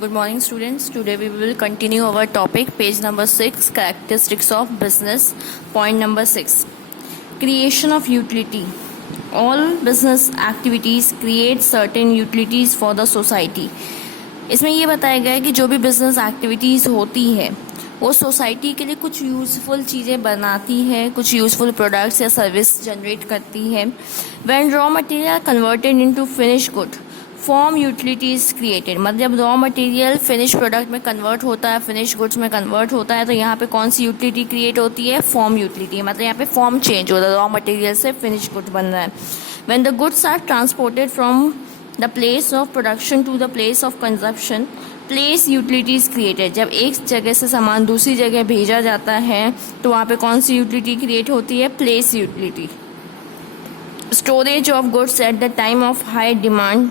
Good morning, students. Today we will continue our topic, page number 6, characteristics of business. Point number 6, creation of utility. All business activities create certain utilities for the society. इसमें ये बताया गया है कि जो भी business activities होती है वो सोसाइटी के लिए कुछ यूज़फुल चीज़ें बनाती है, कुछ यूज़फुल प्रोडक्ट्स या सर्विस जनरेट करती है. When raw material converted into finish good, form utilities created. मतलब जब रॉ मटेरियल फिनिश प्रोडक्ट में कन्वर्ट होता है, फिनिश गुड्स में कन्वर्ट होता है, तो यहाँ पे कौन सी यूटिलिटी क्रिएट होती है? Form utility. मतलब यहाँ पे फॉर्म चेंज होता है, रॉ मटेरियल से फिनिश गुड बन रहा है. When the goods are transported from the place of production to the place of consumption, place utilities created. जब एक जगह से सामान दूसरी जगह भेजा जाता है तो वहाँ पे कौन सी यूटिलिटी क्रिएट होती है? Place utility. Storage of goods at the time of high demand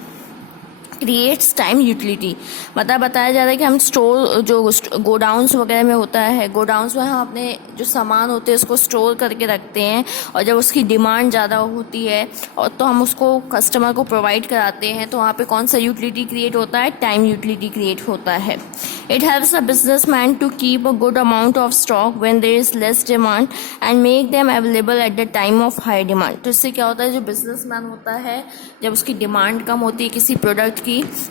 creates time utility. मतलब बताया जा रहा है कि हम स्टोर जो गोडाउंस वगैरह में होता है, गोडाउंस में हम अपने जो सामान होते हैं उसको स्टोर करके रखते हैं, और जब उसकी डिमांड ज़्यादा होती है और तो हम उसको कस्टमर को प्रोवाइड कराते हैं, तो वहाँ पे कौन सा यूटिलिटी क्रिएट होता है? टाइम यूटिलिटी क्रिएट होता है. It helps a businessman to keep a good amount of stock when there is less demand and make them available at the time of high demand. तो इससे क्या होता है, जो बिजनेसमैन होता है जब उसकी डिमांड कम होती है किसी प्रोडक्ट की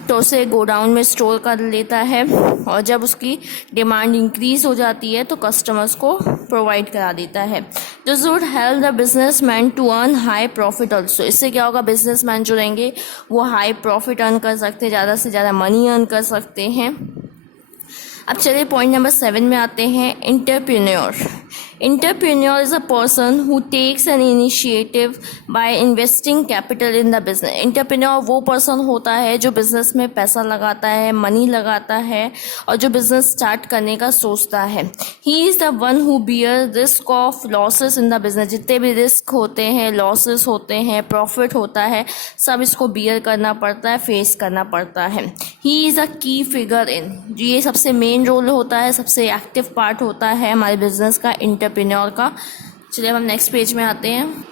तो उसे गोडाउन में स्टोर कर लेता है, और जब उसकी डिमांड इंक्रीज हो जाती है तो कस्टमर्स को प्रोवाइड करा देता है. This would help the businessman to earn high profit also. इससे क्या होगा, बिजनेसमैन जो रहेंगे वो हाई प्रॉफिट अर्न कर सकते हैं, ज़्यादा से ज़्यादा मनी अर्न कर सकते हैं. अब चलिए पॉइंट नंबर 7 में आते हैं. Entrepreneur. Entrepreneur is a person who takes an initiative by investing capital in the business. Entrepreneur वो पर्सन होता है जो बिजनेस में पैसा लगाता है, मनी लगाता है और जो बिजनेस स्टार्ट करने का सोचता है. He is the one who bear risk of losses in the business. जितने भी रिस्क होते हैं, लॉसेस होते हैं, प्रॉफिट होता है, सब इसको बियर करना पड़ता है, फेस करना पड़ता है. He is a key figure in. ये सबसे मेन रोल होता है, सबसे एक्टिव पार्ट होता है हमारे बिजनेस का, एंटरप्रेन्योर का. चलिए हम नेक्स्ट पेज में आते हैं.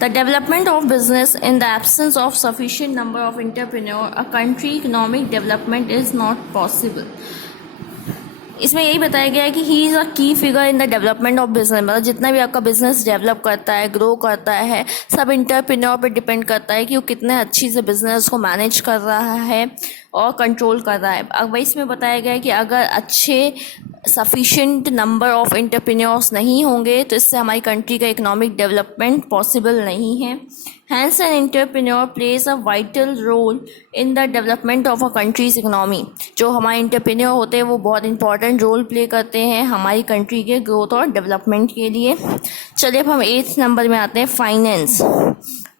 The development of business in the absence of sufficient number of entrepreneur a country economic development is not possible. इसमें यही बताया गया है कि ही इज़ अ की figure in the development of business. मतलब जितना भी आपका बिजनेस डेवलप करता है, ग्रो करता है, सब एंटरप्रेन्योर पे डिपेंड करता है कि वो कितने अच्छी से बिजनेस को मैनेज कर रहा है और कंट्रोल कर रहा है. अब वही इसमें बताया गया है कि अगर अच्छे सफिशिएंट नंबर ऑफ एंटरप्रेन्योर्स नहीं होंगे तो इससे हमारी कंट्री का इकोनॉमिक डेवलपमेंट पॉसिबल नहीं है. Hence, an entrepreneur plays a vital role in the development of a country's economy. जो हमारे एंटरप्रेन्योर होते हैं वो बहुत इंपॉर्टेंट रोल प्ले करते हैं हमारी कंट्री के ग्रोथ और डेवलपमेंट के लिए. चलिए अब हम 8th नंबर में आते हैं. Finance.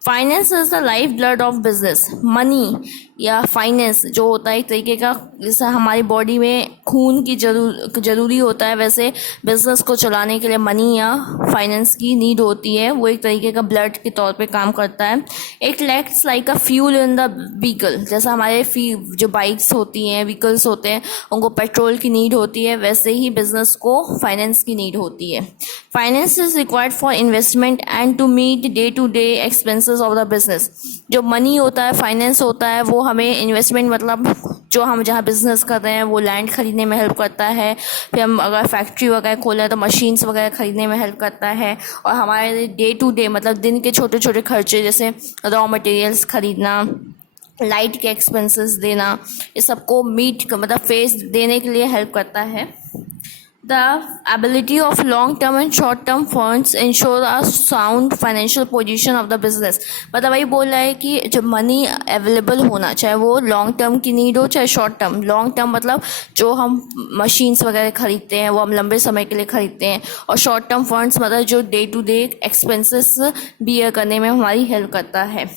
Finance is the life blood of business. Money या फाइनेंस जो होता है एक तरीके का, जैसा हमारी बॉडी में खून की जरूरी होता है, वैसे बिजनेस को चलाने के लिए मनी या फाइनेंस की नीड होती है. वो एक तरीके का ब्लड के तौर पे काम करता है. It acts like a fuel in the vehicle. जैसा हमारे जो बाइक्स होती हैं, व्हीकल्स होते हैं, उनको पेट्रोल की नीड होती है, वैसे ही बिजनेस को फाइनेंस की नीड होती है. Finance is required for investment and to meet day to day expenses of the business. जो मनी होता है, फाइनेंस होता है, वो हमें इन्वेस्टमेंट मतलब जो हम जहाँ बिजनेस कर रहे हैं वो लैंड खरीदने में हेल्प करता है. फिर हम अगर फैक्ट्री वगैरह खोले तो मशीन्स वगैरह खरीदने में हेल्प करता है. और हमारे डे टू डे मतलब दिन के छोटे छोटे खर्चे जैसे रॉ मटेरियल्स खरीदना, लाइट के एक्सपेंसेस देना, ये सबको मीट मतलब फेस देने के लिए हेल्प करता है. The ability of long-term and short-term funds ensure a sound financial position of the business. मतलब वही बोल रहा है कि जब मनी अवेलेबल होना, चाहे वो लॉन्ग टर्म की नीड हो चाहे शॉर्ट टर्म. लॉन्ग टर्म मतलब जो हम मशीन्स वगैरह खरीदते हैं वो हम लंबे समय के लिए खरीदते हैं, और शॉर्ट टर्म फंड्स मतलब जो day to day expenses bear करने में हमारी हेल्प करता है.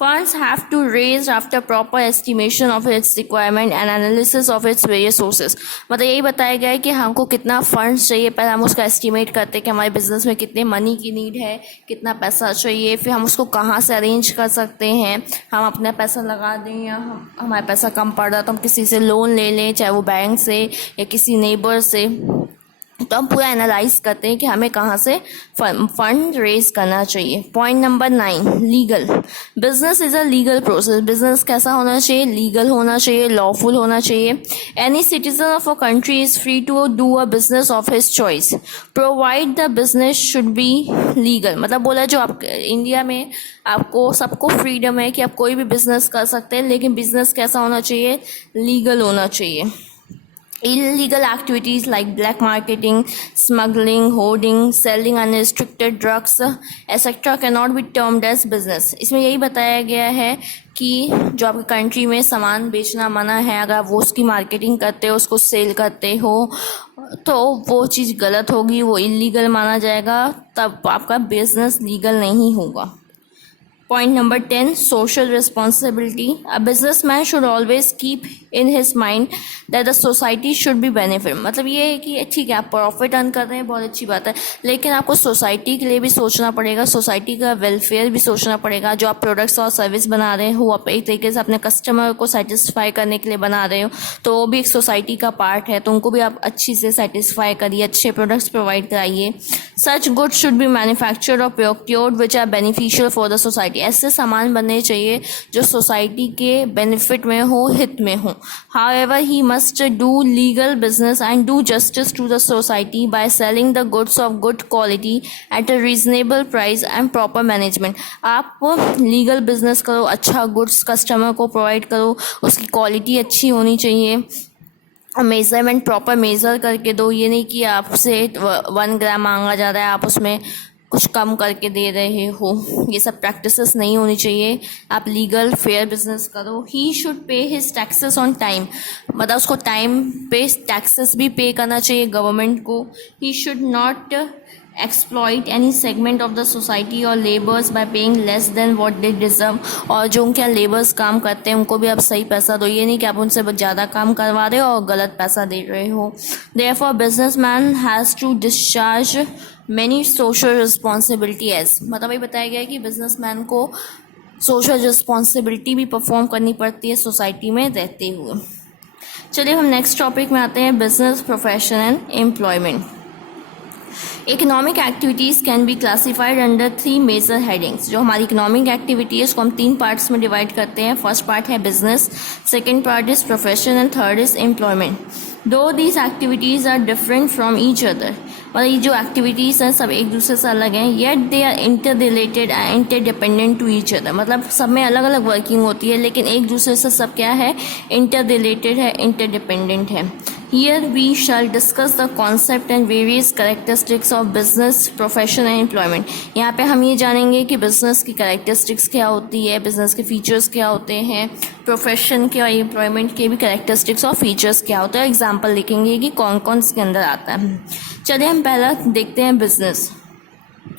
Funds have to raise after proper estimation of its requirement and analysis of its various sources. मतलब यही बताया गया है कि हमको कितना फंड्स चाहिए, पहले हम उसका एस्टिमेट करते हैं कि हमारे बिजनेस में कितने मनी की नीड है, कितना पैसा चाहिए, फिर हम उसको कहाँ से अरेंज कर सकते हैं. हम अपना पैसा लगा दें या हमारा पैसा कम पड़ रहा तो हम किसी से लोन ले लें, चाहे वो बैंक से या किसी नेबर से. तो हम पूरा एनालाइज करते हैं कि हमें कहाँ से फंड रेज करना चाहिए। Point number 9, legal. Business is a legal process. Business कैसा होना चाहिए? लीगल होना चाहिए, लॉफुल होना चाहिए। Any citizen of a country is free to do a business of his choice provide the business should be legal. मतलब बोला जो आप इंडिया में आपको सबको फ्रीडम है कि आप कोई भी बिजनेस कर सकते हैं, लेकिन बिजनेस कैसा होना चाहिए? लीगल होना चाहिए। Illegal activities like black marketing, smuggling, hoarding, selling unrestricted drugs, etc. cannot be termed as business. इसमें यही बताया गया है कि जो आपकी कंट्री में सामान बेचना मना है, अगर आप वो उसकी मार्केटिंग करते हो, उसको सेल करते हो, तो वो चीज़ गलत होगी, वो इलीगल माना जाएगा, तब आपका बिजनेस लीगल नहीं होगा। Point number 10, social responsibility. A businessman should always keep in his mind that the society should be benefit. मतलब ये है कि ठीक है आप प्रॉफिट अर्न कर रहे हैं, बहुत अच्छी बात है, लेकिन आपको सोसाइटी के लिए भी सोचना पड़ेगा, सोसाइटी का वेलफेयर भी सोचना पड़ेगा। जो आप प्रोडक्ट्स और सर्विस बना रहे हो, आप एक तरीके से अपने कस्टमर को सेटिस्फाई करने के लिए बना रहे हो, तो वो भी एक सोसाइटी का पार्ट है, तो उनको भी आप अच्छी से सेटिस्फाई करिए, अच्छे प्रोडक्ट्स प्रोवाइड कराइए। Such good should be manufactured और procured which are beneficial for the society. ऐसे सामान बनने चाहिए जो सोसाइटी के बेनिफिट में हो, हित में हो। However he must do legal business and do justice to the society by selling the goods of good quality at a reasonable price and proper management. आप लीगल बिजनेस करो, अच्छा गुड्स कस्टमर को provide करो, उसकी quality अच्छी होनी चाहिए, measurement proper measure करके दो। ये नहीं कि आपसे 1 ग्राम मांगा जा रहा है, आप उसमें कुछ कम करके दे रहे हो। ये सब प्रैक्टिसेस नहीं होनी चाहिए। आप लीगल फेयर बिजनेस करो। He should pay his taxes on time, मतलब उसको टाइम पे टैक्सेस भी पे करना चाहिए गवर्नमेंट को। He should not exploit any segment of the society or laborers by paying less than what they deserve। और जो उनके यहाँ लेबर्स काम करते हैं उनको भी आप सही पैसा दो, ये नहीं कि आप उनसे ज़्यादा काम करवा रहे हो और गलत पैसा दे रहे हो। Therefore businessman has to discharge many social responsibility as, मतलब ये बताया गया है कि बिजनेसमैन को सोशल रिस्पॉन्सिबिलिटी भी परफॉर्म करनी पड़ती है सोसाइटी में रहते हुए। चलिए हम नेक्स्ट टॉपिक में आते हैं, business profession and employment. Economic activities can be classified under 3 major headings. जो हमारी इकोनॉमिक एक्टिविटी है उसको हम 3 पार्ट्स में डिवाइड करते हैं। फर्स्ट पार्ट है business, second part is profession and third is employment. Though these activities are different from each other, मतलब ये जो एक्टिविटीज़ हैं सब एक दूसरे से अलग हैं, yet they are interrelated and interdependent to each other. मतलब सब में अलग अलग वर्किंग होती है, लेकिन एक दूसरे से सब क्या है? इंटर रिलेटेड है, इंटर डिपेंडेंट है। Here we shall discuss the concept and various characteristics of business, profession and employment। यहाँ पे हम ये जानेंगे कि बिजनेस की कैरेक्टरिस्टिक्स क्या होती है, बिजनेस के फीचर्स क्या होते हैं, प्रोफेशन के और एम्प्लॉयमेंट के भी कैरेक्टरिस्टिक्स और फीचर्स क्या होते हैं, एग्जाम्पल लिखेंगे कि कौन कौन इसके अंदर आता है। चलिए हम पहला देखते हैं business.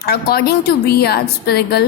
According to B.R. Spiegel,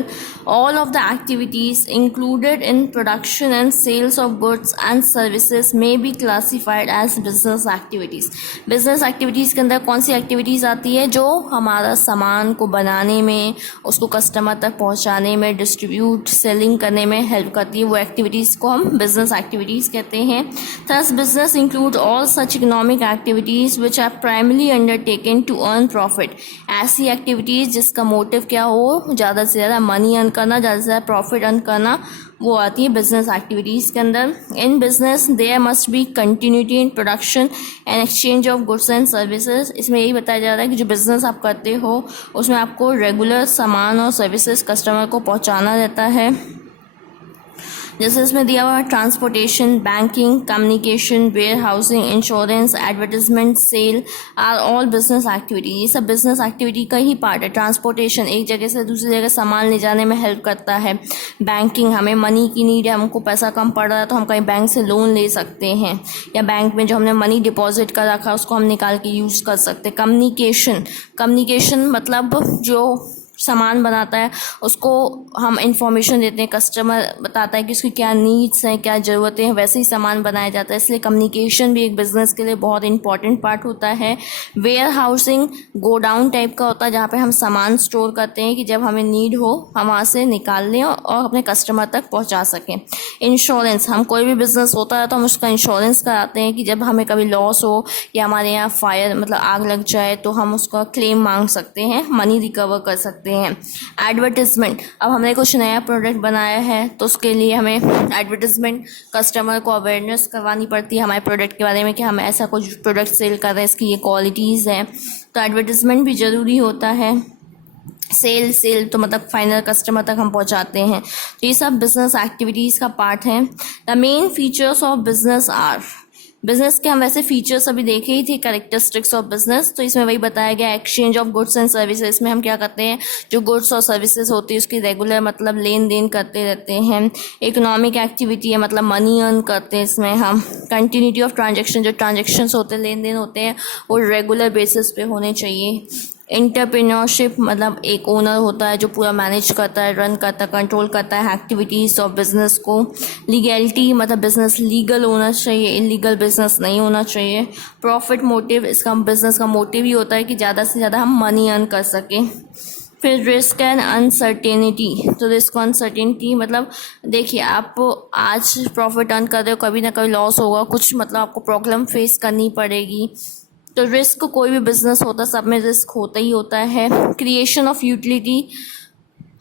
all of the activities included in production and sales of goods and services may be classified as business activities। business activities के अंदर कौन सी activities आती है? जो हमारा सामान को बनाने में, उसको कस्टमर तक पहुंचाने में, डिस्ट्रीब्यूट सेलिंग करने में हेल्प करती है, वो एक्टिविटीज़ को हम business activities कहते हैं। Thus business include all such economic activities which are primarily undertaken to earn profit। ऐसी एक्टिविटीज़ जिसका मोटिव क्या हो? ज़्यादा से ज़्यादा मनी अर्न करना, ज़्यादा से ज़्यादा प्रॉफिट अर्न करना, वो आती है बिजनेस एक्टिविटीज़ के अंदर। In business there must be continuity in production and exchange of goods and services. इसमें यही बताया जा रहा है कि जो बिज़नेस आप करते हो उसमें आपको रेगुलर सामान और सर्विसेज कस्टमर को पहुंचाना रहता है। जैसे इसमें दिया हुआ है transportation, banking, communication, warehousing, insurance, advertisement, sale are all business activity. ये सब बिजनेस एक्टिविटी का ही पार्ट है। ट्रांसपोर्टेशन एक जगह से दूसरी जगह सामान ले जाने में हेल्प करता है। बैंकिंग, हमें मनी की नीड है, हमको पैसा कम पड़ रहा है तो हम कहीं बैंक से लोन ले सकते हैं, या बैंक में जो हमने मनी डिपॉजिट कर रखा है उसको हम निकाल के यूज़ कर सकते हैं। कम्युनिकेशन मतलब जो सामान बनाता है उसको हम इंफॉर्मेशन देते हैं, कस्टमर बताता है कि उसकी क्या नीड्स हैं, क्या ज़रूरतें हैं, वैसे ही सामान बनाया जाता है। इसलिए कम्युनिकेशन भी एक बिज़नेस के लिए बहुत इंपॉर्टेंट पार्ट होता है। वेयर हाउसिंग गोडाउन टाइप का होता है जहाँ पे हम सामान स्टोर करते हैं कि जब हमें नीड हो हम वहाँ से निकाल लें और अपने कस्टमर तक पहुँचा सकें। इंश्योरेंस, हम कोई भी बिज़नेस होता है तो हम उसका इंश्योरेंस कराते हैं कि जब हमें कभी लॉस हो या हमारे यहाँ फायर मतलब आग लग जाए तो हम उसका क्लेम मांग सकते हैं, मनी रिकवर कर सकते हैं। एडवर्टिजमेंट, अब हमने कुछ नया प्रोडक्ट बनाया है तो उसके लिए हमें एडवर्टिजमेंट, कस्टमर को अवेयरनेस करवानी पड़ती है हमारे प्रोडक्ट के बारे में कि हम ऐसा कुछ प्रोडक्ट सेल कर रहे हैं, इसकी ये क्वालिटीज़ हैं, तो एडवर्टिजमेंट भी ज़रूरी होता है। सेल तो मतलब फाइनल कस्टमर तक हम पहुंचाते हैं। तो ये सब बिजनेस एक्टिविटीज़ का पार्ट है। The main features of business are, business के हम वैसे फीचर्स अभी देखे ही थे, कैरेक्टरिस्टिक्स ऑफ बिजनेस, तो इसमें वही बताया गया exchange of goods and services. इसमें हम क्या करते हैं, जो गुड्स और सर्विसेज होती है उसकी रेगुलर मतलब लेन देन करते रहते हैं। इकोनॉमिक एक्टिविटी है मतलब मनी अर्न करते हैं इसमें हम। कंटिन्यूटी ऑफ ट्रांजेक्शन, जो ट्रांजेक्शन्स होते हैं, लेन देन होते हैं, वो रेगुलर बेसिस पे होने चाहिए। एंटरप्रेन्योरशिप मतलब एक ओनर होता है जो पूरा मैनेज करता है, रन करता है, कंट्रोल करता है एक्टिविटीज़ ऑफ बिजनेस को। लीगैलिटी मतलब बिजनेस लीगल होना चाहिए, इलीगल बिजनेस नहीं होना चाहिए। प्रॉफिट मोटिव, इसका बिजनेस का मोटिव ही होता है कि ज़्यादा से ज़्यादा हम मनी अर्न कर सकें। फिर रिस्क एंड अनसर्टेनिटी, तो रिस्क अनसर्टेनिटी मतलब देखिए आप आज प्रॉफिट अर्न कर रहे हो, कभी ना कभी लॉस होगा, कुछ मतलब आपको प्रॉब्लम फेस करनी पड़ेगी। तो रिस्क, कोई भी बिजनेस होता है सब में रिस्क होता ही होता है। क्रिएशन ऑफ यूटिलिटी,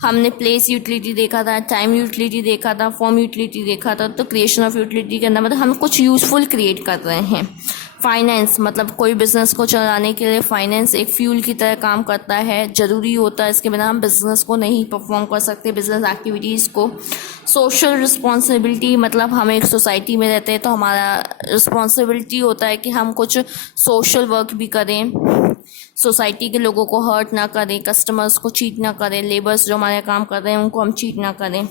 हमने प्लेस यूटिलिटी देखा था, टाइम यूटिलिटी देखा था, फॉर्म यूटिलिटी देखा था। तो क्रिएशन ऑफ यूटिलिटी के अंदर मतलब हम कुछ यूजफुल क्रिएट कर रहे हैं। फाइनेंस मतलब कोई बिजनेस को चलाने के लिए फाइनेंस एक फ्यूल की तरह काम करता है, ज़रूरी होता है, इसके बिना हम बिजनेस को नहीं परफॉर्म कर सकते, बिजनेस एक्टिविटीज़ को। सोशल रिस्पॉन्सिबिलिटी मतलब हम एक सोसाइटी में रहते हैं तो हमारा रिस्पॉन्सिबिलिटी होता है कि हम कुछ सोशल वर्क भी करें, सोसाइटी के लोगों को हर्ट ना करें, कस्टमर्स को चीट ना करें, लेबर्स जो हमारे काम कर रहे हैं उनको हम चीट ना करें।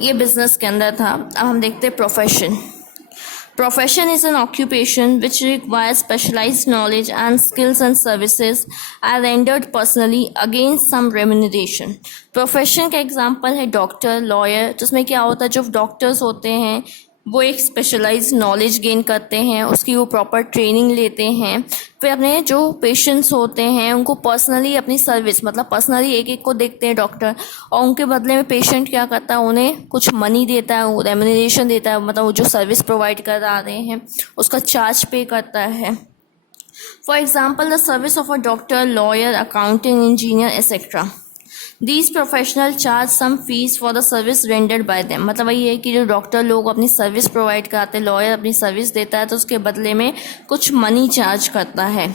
ये बिजनेस के अंदर था। अब हम देखते हैं profession. Profession is an occupation which requires specialized knowledge and skills and services are rendered personally against some remuneration. Profession का एग्जाम्पल है डॉक्टर, लॉयर, जिसमें क्या होता है जो डॉक्टर्स होते हैं वो एक स्पेशलाइज्ड नॉलेज गेन करते हैं, उसकी वो प्रॉपर ट्रेनिंग लेते हैं, फिर अपने जो पेशेंट्स होते हैं उनको पर्सनली अपनी सर्विस मतलब पर्सनली एक एक को देखते हैं डॉक्टर, और उनके बदले में पेशेंट क्या करता है, उन्हें कुछ मनी देता है, वो रेम्यूनरेशन देता है, मतलब वो जो सर्विस प्रोवाइड कर रहे हैं उसका चार्ज पे करता है। For example the service of a doctor, lawyer, accountant, engineer etcetera. These professional charge some fees for the service rendered by them। मतलब वही है कि जो डॉक्टर लोग अपनी सर्विस प्रोवाइड कराते हैं, लॉयर अपनी सर्विस देता है तो उसके बदले में कुछ मनी चार्ज करता है।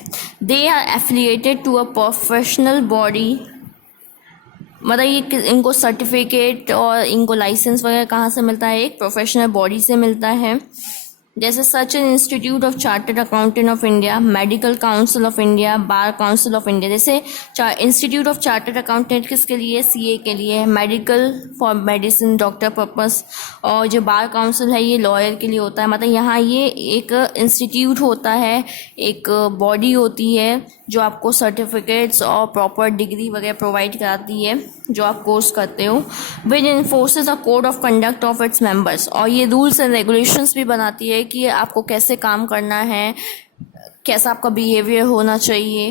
They are affiliated to a professional body, मतलब ये इनको सर्टिफिकेट और इनको लाइसेंस वगैरह कहाँ से मिलता है, एक प्रोफेशनल बॉडी से मिलता है, जैसे such an institute of chartered accountant of India, medical council of India, bar council of India. जैसे इंस्टीट्यूट ऑफ चार्टर्ड अकाउंटेंट किसके लिए, सीए के लिए, medical for medicine doctor purpose, और जो बार काउंसिल है ये लॉयर के लिए होता है। मतलब यहाँ ये एक इंस्टीट्यूट होता है, एक बॉडी होती है जो आपको सर्टिफिकेट्स और प्रॉपर डिग्री वगैरह प्रोवाइड कराती है जो आप कोर्स करते हो। Which enforces a code of conduct of its members, और ये रूल्स एंड रेगुलेशंस भी बनाती है कि आपको कैसे काम करना है, कैसा आपका बिहेवियर होना चाहिए।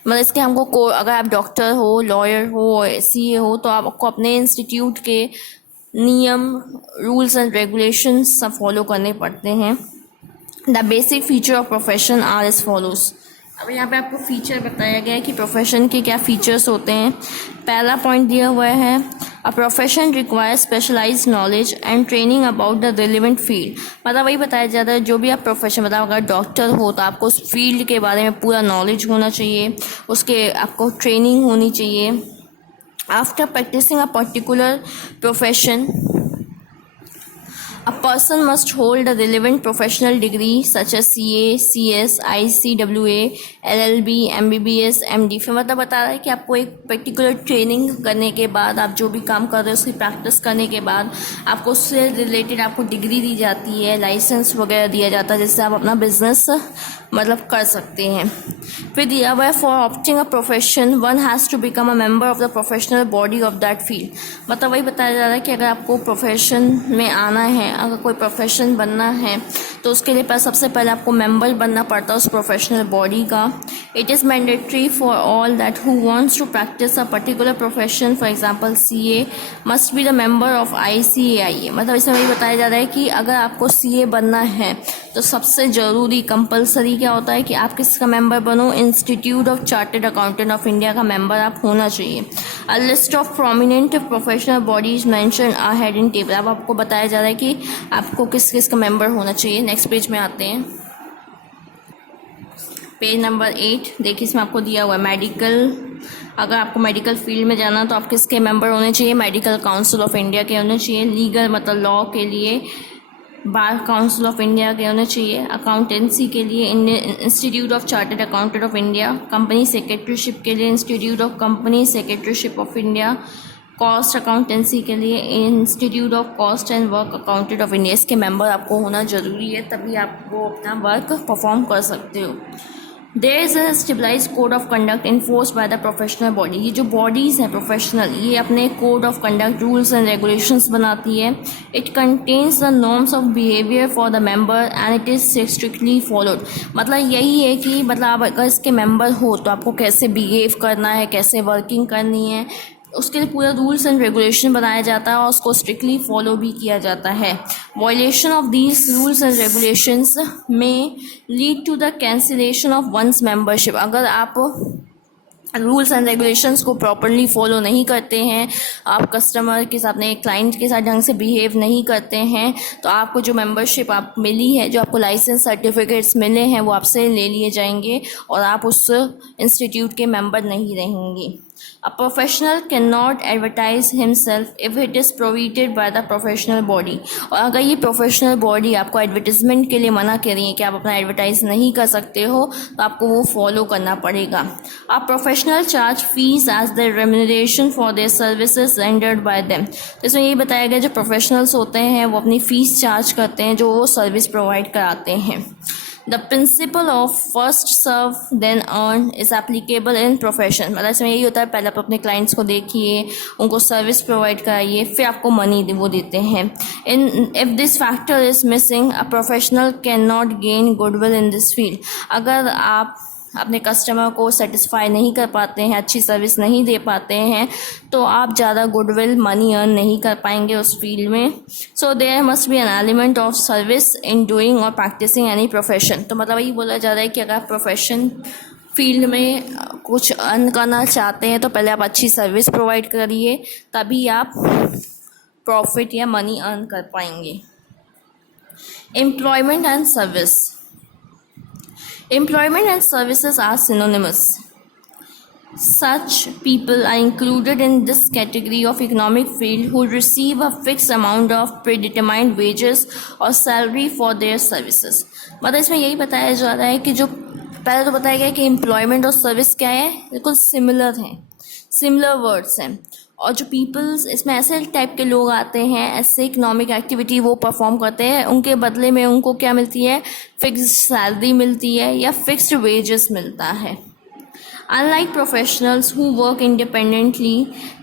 मतलब इसके हमको अगर आप डॉक्टर हो, लॉयर हो, सीए हो तो आपको अपने इंस्टीट्यूट के नियम, रूल्स एंड रेगुलेशंस सब फॉलो करने पड़ते हैं। The basic feature of profession are as follows. अब यहाँ पे आपको फीचर बताया गया है कि प्रोफेशन के क्या फीचर्स होते हैं। पहला पॉइंट दिया हुआ है, a profession require specialised knowledge and training about the relevant field. मतलब वही बताया जाता है जो भी आप प्रोफेशन, मतलब अगर डॉक्टर हो तो आपको उस फील्ड के बारे में पूरा नॉलेज होना चाहिए, उसके आपको ट्रेनिंग होनी चाहिए। After practising a particular profession, a person must hold a relevant professional degree such as CA, CS, ICWA, LLB, MBBS, MD। फिर मतलब बता रहा है कि आपको एक पर्टिकुलर ट्रेनिंग करने के बाद, आप जो भी काम कर रहे हो उसकी प्रैक्टिस करने के बाद आपको उससे रिलेटेड आपको डिग्री दी जाती है, लाइसेंस वगैरह दिया जाता है, जिससे आप अपना बिजनेस मतलब कर सकते हैं। फिर दिया हुआ है for opting a profession one has to become a member of the professional body of that field. मतलब वही बताया जा रहा है कि अगर आपको प्रोफेशन में आना है, अगर कोई प्रोफेशन बनना है तो उसके लिए सबसे पहले आपको मेंबर बनना पड़ता है उस प्रोफेशनल बॉडी का। It is mandatory for all that who wants to practise a particular profession, for example CA must be the member of ICAI। मतलब इसमें वही बताया जा रहा है कि अगर आपको सीए बनना है तो सबसे ज़रूरी कंपलसरी क्या होता है कि आप किसका मेंबर बनो, institute of chartered accountant of India का मेंबर आप होना चाहिए। A list of prominent professional bodies mention are head in table. अब आपको बताया जा रहा है कि आपको किस किस का मेंबर होना चाहिए। नेक्स्ट पेज में आते हैं, पेज नंबर 8। देखिए इसमें आपको दिया हुआ है मेडिकल। अगर आपको मेडिकल फील्ड में जाना तो आप किसके मेंबर होने चाहिए, मेडिकल काउंसिल ऑफ इंडिया के होने चाहिए। लीगल मतलब लॉ के लिए बार काउंसिल ऑफ इंडिया के होने चाहिए। अकाउंटेंसी के लिए institute of chartered accountant of India. Company secretaryship के लिए institute of company secretaryship of India. Cost accountancy के लिए institute of cost and work accountant of India. इसके मेंबर आपको होना ज़रूरी है, तभी आप वो अपना वर्क परफॉर्म कर सकते हो। There is a stabilise code of conduct enforce by the professional body. ये जो बॉडीज़ हैं प्रोफेशनल, ये अपने code of conduct rules and regulations बनाती है। It contains the norms of behaviour for the member and it is strictly followed. मतलब यही है कि मतलब आप अगर इसके मेंबर हो तो आपको कैसे बिहेव करना है, कैसे वर्किंग करनी है, उसके लिए पूरा रूल्स एंड रेगुलेशन बनाया जाता है और उसको स्ट्रिक्टली फॉलो भी किया जाता है। Violation of these rules and regulations may lead to the cancellation of one's membership. अगर आप रूल्स एंड रेगुलेशंस को प्रॉपरली फॉलो नहीं करते हैं, आप कस्टमर के साथ, अपने क्लाइंट के साथ ढंग से बिहेव नहीं करते हैं, तो आपको जो मेंबरशिप आप मिली है, जो आपको लाइसेंस सर्टिफिकेट्स मिले हैं, वो आपसे ले लिए जाएंगे और आप उस इंस्टीट्यूट के मेंबर नहीं रहेंगे। A professional cannot advertise himself if it is prohibited by the professional body। और अगर ये प्रोफेशनल बॉडी आपको एडवर्टीजमेंट के लिए मना कर रही है कि आप अपना एडवर्टाइज नहीं कर सकते हो, तो आपको वो फॉलो करना पड़ेगा। A professional charge fees as their remuneration for their services rendered by them। तो इसमें यही बताया गया जो प्रोफेशनल्स होते हैं वो अपनी फ़ीस चार्ज करते हैं जो वो सर्विस प्रोवाइड कराते हैं। The principle of first serve then earn is applicable in profession। मतलब इसमें यही होता है, पहले आप अपने क्लाइंट्स को देखिए, उनको सर्विस प्रोवाइड कराइए, फिर आपको मनी वो देते हैं। इन if this factor is missing a professional can not gain goodwill in this field. अगर आप अपने कस्टमर को सेटिस्फाई नहीं कर पाते हैं, अच्छी सर्विस नहीं दे पाते हैं, तो आप ज़्यादा गुडविल मनी अर्न नहीं कर पाएंगे उस फील्ड में। So there must be an element of service in doing और प्रैक्टिसिंग एनी प्रोफेशन। तो मतलब यही बोला जा रहा है कि अगर आप प्रोफेशन फील्ड में कुछ अर्न करना चाहते हैं तो पहले आप अच्छी सर्विस प्रोवाइड करिए, तभी आप प्रॉफिट या मनी अर्न कर पाएंगे। Employment and service. Employment and services are synonymous. Such people are included in this category of economic field who receive a fixed amount of predetermined wages or salary for their services। मतलब इसमें यही बताया जा रहा है कि जो पहले तो बताया गया कि एम्प्लॉयमेंट और सर्विस क्या है, बिल्कुल सिमिलर हैं, सिमिलर वर्ड्स हैं। और जो पीपल्स इसमें ऐसे टाइप के लोग आते हैं, ऐसे इकोनॉमिक एक्टिविटी वो परफॉर्म करते हैं, उनके बदले में उनको क्या मिलती है, फिक्स्ड सैलरी मिलती है या फिक्स्ड वेजेस मिलता है। Unlike professionals who work independently,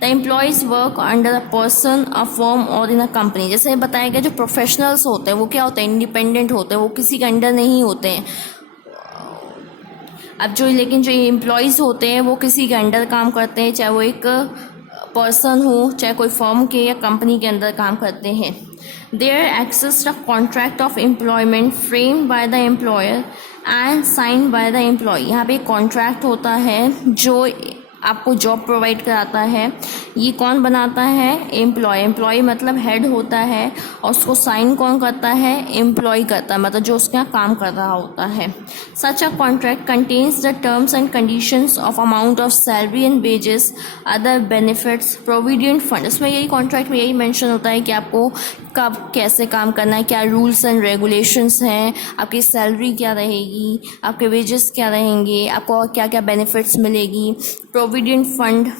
the employees work under a person, a firm or in a company। जैसे बताया गया जो प्रोफेशनल्स होते हैं वो क्या होते हैं, इंडिपेंडेंट होते हैं, वो किसी के अंडर नहीं होते हैं। अब लेकिन जो एम्प्लॉयज़ होते हैं वो किसी के अंडर काम करते हैं, चाहे वो एक पर्सन हो, चाहे कोई फर्म के या कंपनी के अंदर काम करते हैं। There exists a contract of employment frame by the employer and sign by the employee. यहाँ पे एक कॉन्ट्रैक्ट होता है जो आपको जॉब प्रोवाइड कराता है। ये कौन बनाता है, एम्प्लॉय। एम्प्लॉय मतलब हेड होता है और उसको साइन कौन करता है, एम्प्लॉय करता है, मतलब जो उसके यहाँ काम कर रहा होता है। Such a contract contains the terms and conditions of amount of salary and wages, other benefits, provident fund. इसमें यही कॉन्ट्रैक्ट में यही मेंशन होता है कि आपको कब कैसे काम करना है, क्या रूल्स एंड रेगुलेशंस हैं, आपकी सैलरी क्या रहेगी, आपके वेजेस क्या रहेंगे, आपको क्या क्या बेनिफिट्स मिलेगी, प्रोविडेंट फंड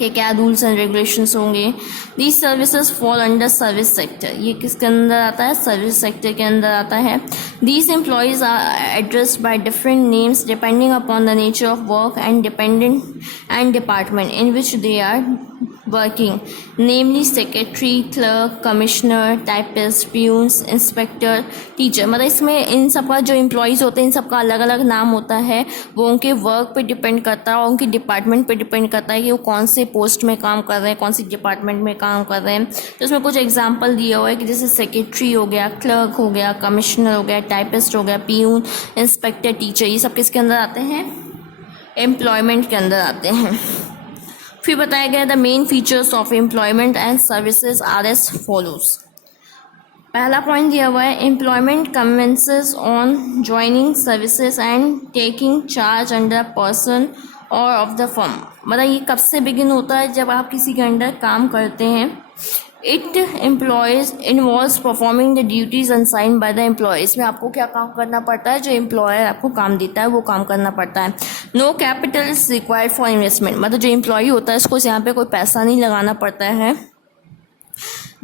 कि क्या रूल्स एंड रेगुलेशंस होंगे। These services fall under service sector, ये किसके अंदर आता है, सर्विस सेक्टर के अंदर आता है। These employees are addressed by different names depending upon the nature of work and dependent and department in which they are working, namely secretary, clerk, commissioner, typist, peons, inspector, teacher. मतलब इसमें इन सबका जो employees होते हैं इन सबका अलग अलग नाम होता है, वो उनके वर्क पे डिपेंड करता है और उनकी डिपार्टमेंट पे डिपेंड करता है कि वो कौन से पोस्ट में काम कर रहे हैं, कौन सी डिपार्टमेंट में काम कर रहे हैं। तो इसमें कुछ एग्जांपल दिया हुआ है कि जैसे सेक्रेटरी हो गया, क्लर्क हो गया, कमिश्नर हो गया, टाइपिस्ट हो गया, प्यून, इंस्पेक्टर, टीचर, ये सब किसके अंदर आते हैं, एम्प्लॉयमेंट के अंदर आते हैं। फिर बताया गया the main features of employment and services are as follows. पहला पॉइंट दिया हुआ है employment commences on joining services and taking charge under person और ऑफ द फर्म। मतलब ये कब से बिगिन होता है, जब आप किसी के अंडर काम करते हैं। It employs involves performing the duties अनसाइन बाय द एम्प्लॉय। इसमें आपको क्या काम करना पड़ता है, जो एम्प्लॉयर आपको काम देता है वो काम करना पड़ता है। No capital is required for investment, मतलब जो एम्प्लॉय होता है उसको यहाँ पे कोई पैसा नहीं लगाना पड़ता है।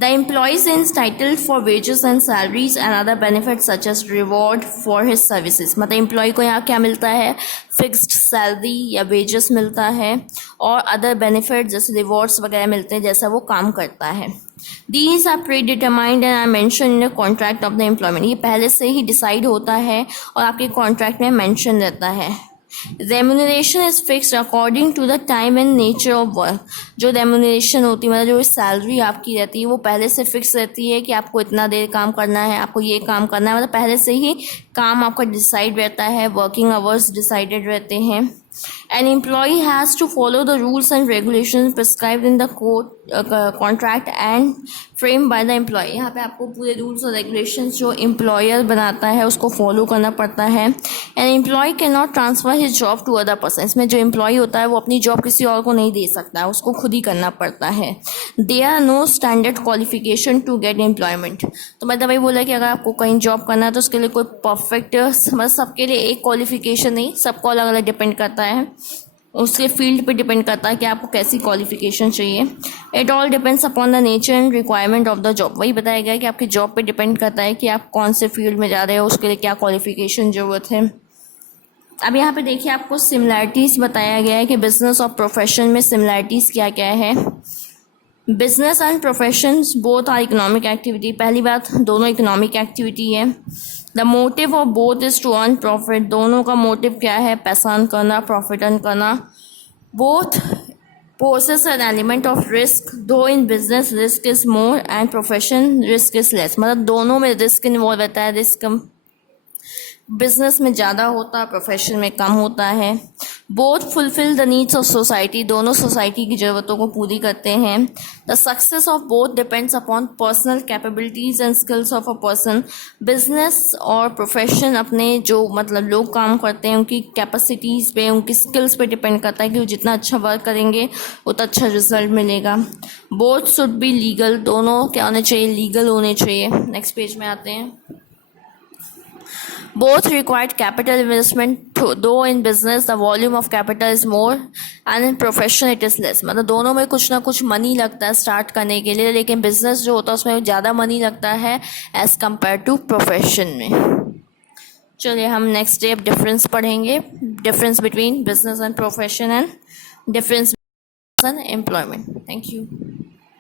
The employees is titled for wages and salaries and other benefits such as reward for his services. मतलब एम्प्लॉय को यहाँ क्या मिलता है, फिक्स्ड सैलरी या वेजेस मिलता है और अदर बेनिफिट जैसे रिवॉर्ड्स वगैरह मिलते हैं जैसा वो काम करता है। These are predetermined and are mentioned in the contract of the employment। ये पहले से ही डिसाइड होता है और आपके कॉन्ट्रैक्ट में मेंशन रहता है। Remuneration is fixed according to the time and nature of work. जो रेम्यूनरेशन होती है मतलब जो सैलरी आपकी रहती है वो पहले से फिक्स रहती है कि आपको इतना देर काम करना है, आपको ये काम करना है, मतलब पहले से ही काम आपका डिसाइड रहता है, वर्किंग आवर्स डिसाइडेड रहते हैं। An employee has to follow the rules and regulations prescribed in the contract and framed by the employee। यहाँ पे आपको पूरे रूल्स और रेगुलेशंस जो एम्प्लॉयर बनाता है उसको फॉलो करना पड़ता है। An employee cannot transfer his job to other person। इसमें जो एम्प्लॉय होता है वो अपनी जॉब किसी और को नहीं दे सकता है, उसको खुद ही करना पड़ता है। There are no standard qualification to get employment। तो मतलब वही बोला कि अगर आपको कहीं जॉब करना है तो उसके लिए कोई परफेक्ट, मतलब सबके लिए एक क्वालिफिकेशन नहीं, सबको अलग अलग डिपेंड करता है, उसके फील्ड पे डिपेंड करता है कि आपको कैसी क्वालिफिकेशन चाहिए। It all depends upon the nature and requirement of the job. वही बताया गया कि आपकी जॉब पे डिपेंड करता है कि आप कौन से फील्ड में जा रहे हो, उसके लिए क्या क्वालिफिकेशन ज़रूरत है। अब यहाँ पे देखिए आपको सिमिलैरिटीज़ बताया गया है कि बिजनेस और प्रोफेशन में सिमिलैरिटीज़ क्या क्या है। Business and professions both are economic activity. पहली बात, दोनों इकोनॉमिक एक्टिविटी है। The motive of both is to earn profit. दोनों का मोटिव क्या है, पैसा अर्न करना, प्रॉफिट अर्न करना। Both possess an element of risk, though in business risk is more and profession risk is less. मतलब दोनों में रिस्क इन्वॉल्व रहता है, रिस्क बिजनेस में ज़्यादा होता है, प्रोफेशन में कम होता है। Both fulfil the needs of society, दोनों सोसाइटी की ज़रूरतों को पूरी करते हैं। The success of both depends upon personal capabilities and skills of a person. Business और प्रोफेशन अपने जो मतलब लोग काम करते हैं उनकी कैपेसिटीज़ पे, उनकी स्किल्स पे डिपेंड करता है कि वो जितना अच्छा वर्क करेंगे उतना अच्छा रिजल्ट मिलेगा। बोथ शुड बी लीगल, दोनों क्या होने चाहिए, लीगल होने चाहिए। नेक्स्ट पेज में आते हैं। Both required capital investment, though in business the volume of capital is more and in profession it is less। मतलब दोनों में कुछ ना कुछ मनी लगता है स्टार्ट करने के लिए, लेकिन बिजनेस जो होता है उसमें ज़्यादा मनी लगता है एज़ कम्पेयर टू प्रोफेशन में। चलिए हम नेक्स्ट डे अब डिफरेंस पढ़ेंगे, difference between business and profession and difference and employment. Thank you.